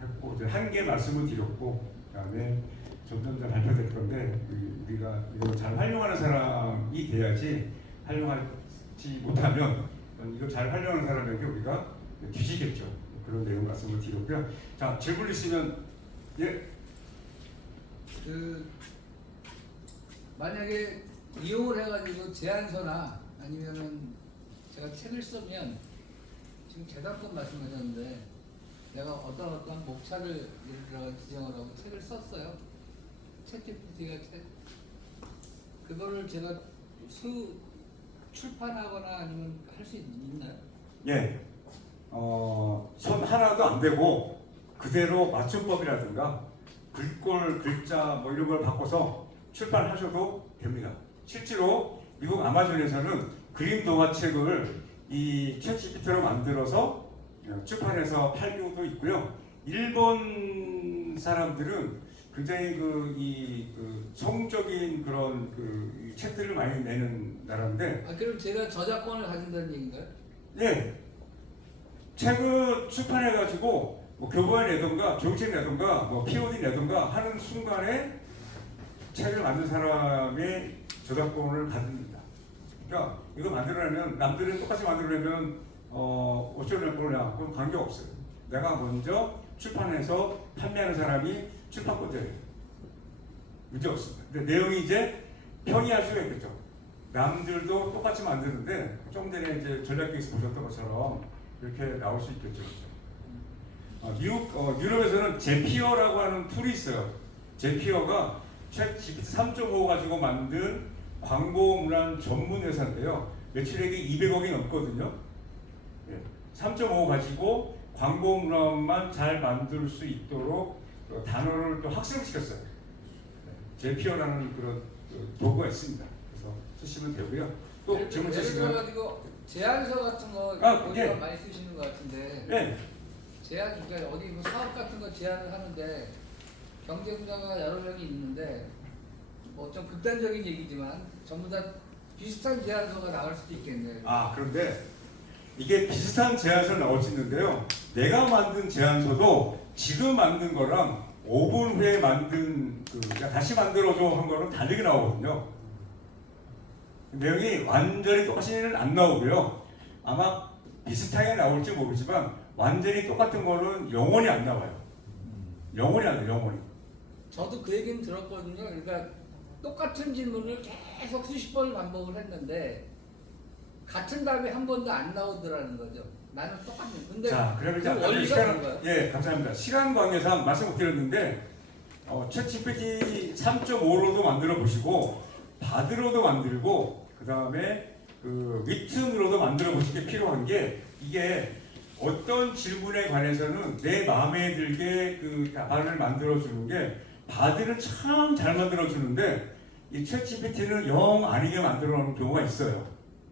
했고 이제 한 개 말씀을 드렸고 그다음에 점점 더 발표될 건데 우리가 이걸 잘 활용하는 사람이 돼야지 활용하지 못하면 이걸 잘 활용하는 사람에게 우리가 뒤지겠죠. 그런 내용 말씀을 드렸고요. 자, 질문 있으면 만약에 이용을 해가지고 제안서나 아니면은 제가 책을 쓰면 지금 재단권 말씀하셨는데 내가 어떤 목차를 예를 들어 지정을 하고 책을 썼어요. 챗GPT가 그거를 제가 출판하거나 아니면 할 수 있나요? 예, 손 하나도 안 대고 그대로 맞춤법이라든가 글꼴, 글자 뭐 이런 걸 바꿔서 출판하셔도 됩니다. 실제로 미국 아마존에서는 그림 동화책을 이 챗GPT로 만들어서 출판해서 팔고도 있고요. 일본 사람들은 굉장히 그 성적인 그런 이 책들을 많이 내는 나라인데. 그럼 제가 저작권을 가진다는 얘기인가요? 네. 책을 출판해가지고 뭐 교보에 내던가 종책 내던가 뭐 POD 내던가 하는 순간에 책을 만든 사람의 저작권을 받습니다. 그러니까 이거 만들어내면 남들은 똑같이 만들어내면 어쩌려고 그러냐, 그건 관계없어요. 내가 먼저 출판해서 판매하는 사람이 출판권자예요. 문제 없습니다. 근데 내용이 이제 편의할 수가 있겠죠. 남들도 똑같이 만드는데 조금 전에 이제 전략기에서 보셨던 것처럼 이렇게 나올 수 있겠죠. 미국 유럽에서는 제피어라고 하는 툴이 있어요. 제피어가 챗GPT 3.5 가지고 만든 광고 문안 전문 회사인데요. 매출액이 200억이 넘거든요. 3.5 가지고 광고 문안만 잘 만들 수 있도록 단어를 또 학습시켰어요. 제피어라는 그런 도구가 있습니다. 그래서 쓰시면 되고요. 또 질문 주시면. 가지고 제안서 같은 거 보니까 예. 많이 쓰시는 것 같은데. 네. 제안, 그러니까 어디 뭐 사업 같은 거 제안을 하는데 경쟁자가 여러 명이 있는데 뭐 좀 극단적인 얘기지만 전부 다 비슷한 제안서가 나올 수도 있겠네요. 그런데 이게 비슷한 제안서 나올 수 있는데요. 내가 만든 제안서도 지금 만든 거랑 5분 후에 만든 다시 만들어줘 한 거는 다르게 나오거든요. 내용이 완전히 똑같이는 안 나오고요. 아마 비슷하게 나올지 모르지만 완전히 똑같은 거는 영원히 안 나와요. 영원히 안 돼요. 영원히. 저도 그 얘기는 들었거든요. 그러니까 똑같은 질문을 계속 수십 번을 반복을 했는데 같은 답이 한 번도 안 나오더라는 거죠. 나는 똑같네. 근데 자, 그러면 이제 원리가 뭔가요? 예, 감사합니다. 시간 관계상 말씀 못 드렸는데 챗GPT 3.5로도 만들어 보시고 바드로도 만들고 그 다음에 위튼으로도 만들어 보실 게 필요한 게 이게 어떤 질문에 관해서는 내 마음에 들게 그 답안을 만들어 주는 게 바드는 참 잘 만들어 주는데 이 챗GPT는 영 아니게 만들어 놓은 경우가 있어요.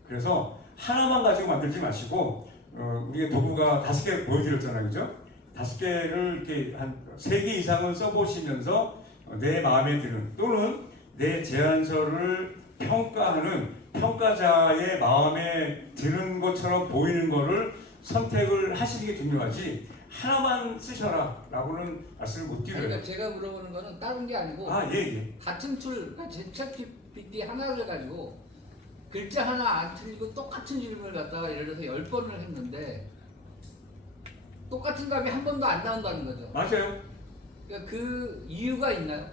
그래서 하나만 가지고 만들지 마시고 우리의 도구가 5개 보여드렸잖아요, 그죠? 5개를 이렇게 한 3개 이상은 써보시면서 내 마음에 드는 또는 내 제안서를 평가하는 평가자의 마음에 드는 것처럼 보이는 거를 선택을 하시는 게 중요하지 하나만 쓰셔라 라고는 말씀을 못 드려요. 그러니까 제가 물어보는 거는 다른 게 아니고 예. 같은 툴, 그러니까 챗GPT 하나를 가지고 글자 하나 안 틀리고 똑같은 질문을 갖다가 예를 들어서 10번을 했는데 똑같은 답이 한 번도 안 나온다는 거죠. 맞아요. 그러니까 그 이유가 있나요?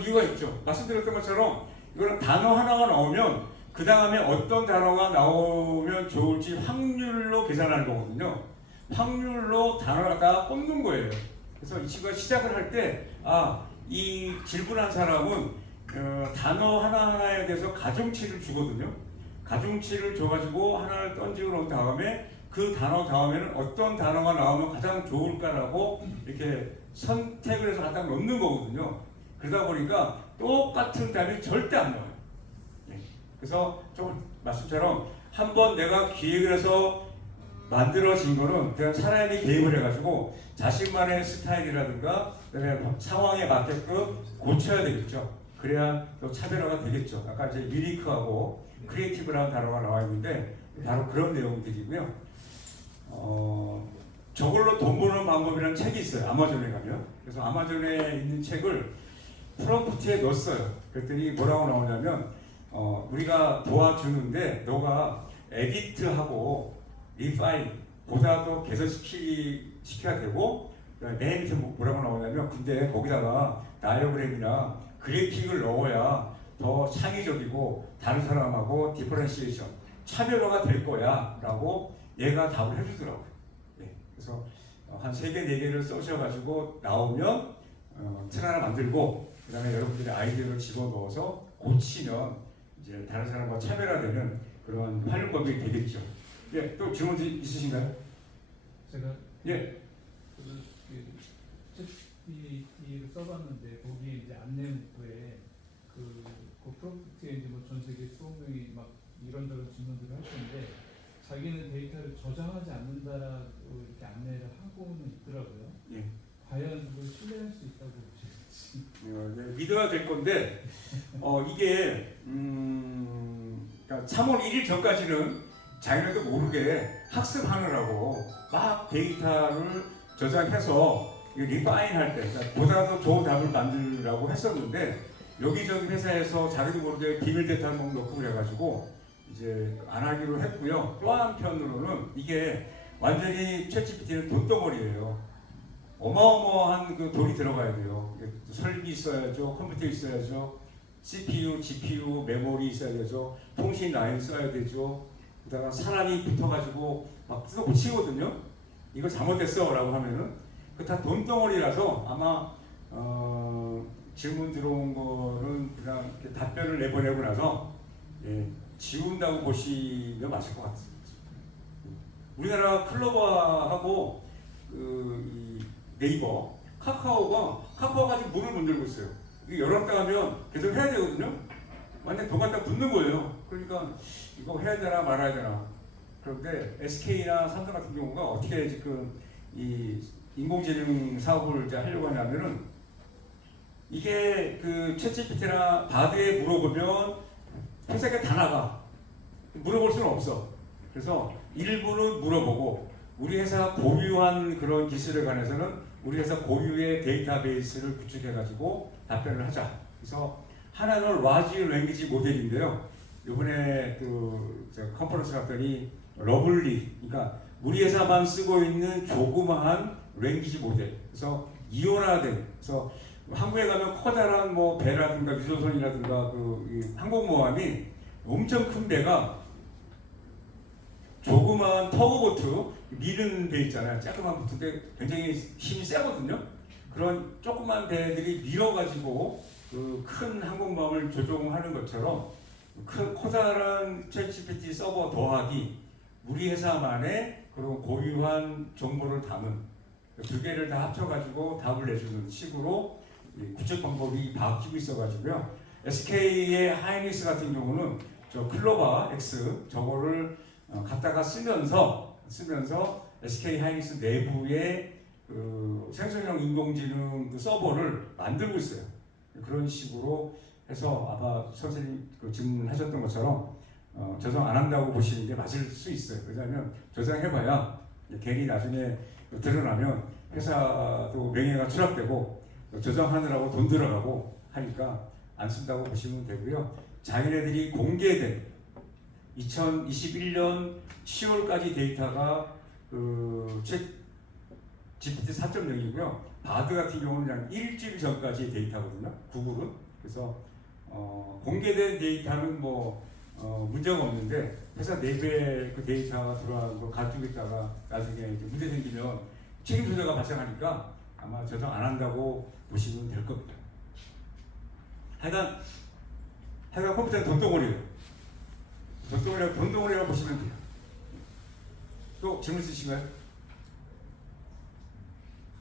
이유가 있죠. 말씀드렸던 것처럼 이거는 단어 하나가 나오면 그 다음에 어떤 단어가 나오면 좋을지 확률로 계산하는 거거든요. 확률로 단어를 다 꼽는 거예요. 그래서 이 친구가 시작을 할 때 이 질문한 사람은 단어 하나하나에 대해서 가중치를 주거든요. 가중치를 줘가지고 하나를 던지고 난 다음에 그 단어 다음에는 어떤 단어가 나오면 가장 좋을까라고 이렇게 선택을 해서 갖다 넣는 거거든요. 그러다 보니까 똑같은 답이 절대 안 나와요. 그래서 좀 말씀처럼 한번 내가 기획을 해서 만들어진 거는 그냥 사람이 개입을 해가지고 자신만의 스타일이라든가 그다음에 상황에 맞게끔 고쳐야 되겠죠. 그래야 또 차별화가 되겠죠. 아까 이제 유니크하고 크리에이티브라는 단어가 나와 있는데 바로 그런 내용들이고요. 저걸로 돈 버는 방법이라는 책이 있어요. 아마존에 가면. 그래서 아마존에 있는 책을 프롬프트에 넣었어요. 그랬더니 뭐라고 나오냐면 우리가 도와주는데 너가 에디트하고 리파인 보다 더 개선시켜야 되고 맨 밑에 뭐라고 나오냐면 근데 거기다가 다이어그램이나 그래픽을 넣어야 더 창의적이고 다른 사람하고 디퍼런시에이션 차별화가 될 거야라고 얘가 답을 해주더라고요. 예, 그래서 한 3개, 4개를 써셔가지고 나오면 틀 하나 만들고 그 다음에 여러분들의 아이디어를 집어넣어서 고치면 이제 다른 사람과 차별화되는 그런 활용법이 되겠죠. 예, 또 질문 있으신가요? 제가 예. 챗GPT를 써봤는데 거기 이제 안내 문구에 그 프롬프트에 이제 뭐 전 세계 수억 명이 막 이런저런 질문들을 할 텐데 자기는 데이터를 저장하지 않는다라고 이렇게 안내를 하고는 있더라고요. 예. 과연 그걸 신뢰할 수 있다고 보시는지. 네, 믿어야 될 건데 이게 그러니까 3월 1일 전까지는 자기네도 모르게 학습하느라고 막 데이터를 저장해서 리파인할 때 그러니까 보다 더 좋은 답을 만들라고 했었는데 여기저기 회사에서 자기도 모르게 비밀 데이터 막 넣고 그래가지고 이제 안 하기로 했고요. 또 한편으로는 이게 완전히 챗GPT는 돈덩어리예요. 어마어마한 그 돈이 들어가야 돼요. 설비 있어야죠, 컴퓨터 있어야죠, CPU, GPU, 메모리 있어야 되죠, 통신 라인 써야 되죠. 그다가 사람이 붙어가지고 막 뜯어 고치거든요. 이거 잘못됐어라고 하면은 그 다 돈덩어리라서 아마 질문 들어온 거는 그냥 이렇게 답변을 내보내고 나서 지운다고 보시면 맞을 것 같습니다. 우리나라 클로버하고 이 네이버, 카카오가 아직 문을 못 열고 있어요. 이게 열었다 하면 계속 해야 되거든요. 완전 돈 갖다 붙는 거예요. 그러니까 이거 해야 되나 말아야 되나. 그런데 SK나 삼성 같은 경우가 어떻게 지금 이 인공지능 사업을 이제 하려고 하냐면은 이게 그 챗GPT나 바드에 물어보면 회사가 다 나가. 물어볼 수는 없어. 그래서 일부는 물어보고 우리 회사 고유한 그런 기술에 관해서는 우리 회사 고유의 데이터베이스를 구축해가지고 답변을 하자. 그래서 하나는 라지 랭귀지 모델인데요. 이번에 그 컨퍼런스 갔더니 러블리, 그러니까 우리 회사만 쓰고 있는 조그마한 랭귀지 모델. 그래서 이온화된. 그래서 한국에 가면 커다란 뭐 배라든가 유조선이라든가 그 항공모함이 엄청 큰 배가 조그마한 터그보트 미는 배 있잖아요. 조그만 보트인데 굉장히 힘이 세거든요. 그런 조그만 배들이 밀어가지고 그 큰 항공모함을 조종하는 것처럼 큰 커다란 챗GPT 서버 더하기 우리 회사만의 그런 고유한 정보를 담은 두 개를 다 합쳐가지고 답을 내주는 식으로 구축 방법이 바뀌고 있어가지고요. SK의 하이닉스 같은 경우는 저 클로바 X 저거를 갖다가 쓰면서 SK 하이닉스 내부에 그 생성형 인공지능 그 서버를 만들고 있어요. 그런 식으로 해서 아까 선생님 그 질문하셨던 것처럼 저장 안 한다고 보시는 게 맞을 수 있어요. 왜냐하면 저장해봐야 괜히 나중에 드러나면 회사도 명예가 추락되고 저장하느라고 돈 들어가고 하니까 안 쓴다고 보시면 되고요. 자기네들이 공개된 2021년 10월까지 데이터가 그 GPT 4.0이고요. 바드 같은 경우는 그냥 일주일 전까지의 데이터거든요. 구글은. 그래서 공개된 데이터는 뭐 문제가 없는데 회사 내부에 그 데이터가 들어간 거 가지고 있다가 나중에 이제 문제 생기면 책임 소재가 발생하니까 아마 저장 안 한다고 보시면 될 겁니다. 하여간 컴퓨터는 돈덩어리예요. 돈덩어리라고 보시면 돼요. 또 질문 있으신가요?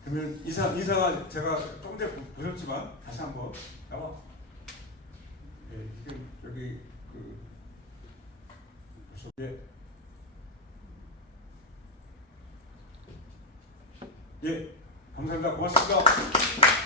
그러면 인사가 제가 조금 전에 보셨지만 다시 한번 나와. 예, 지금 여기 예, 감사합니다. 고맙습니다.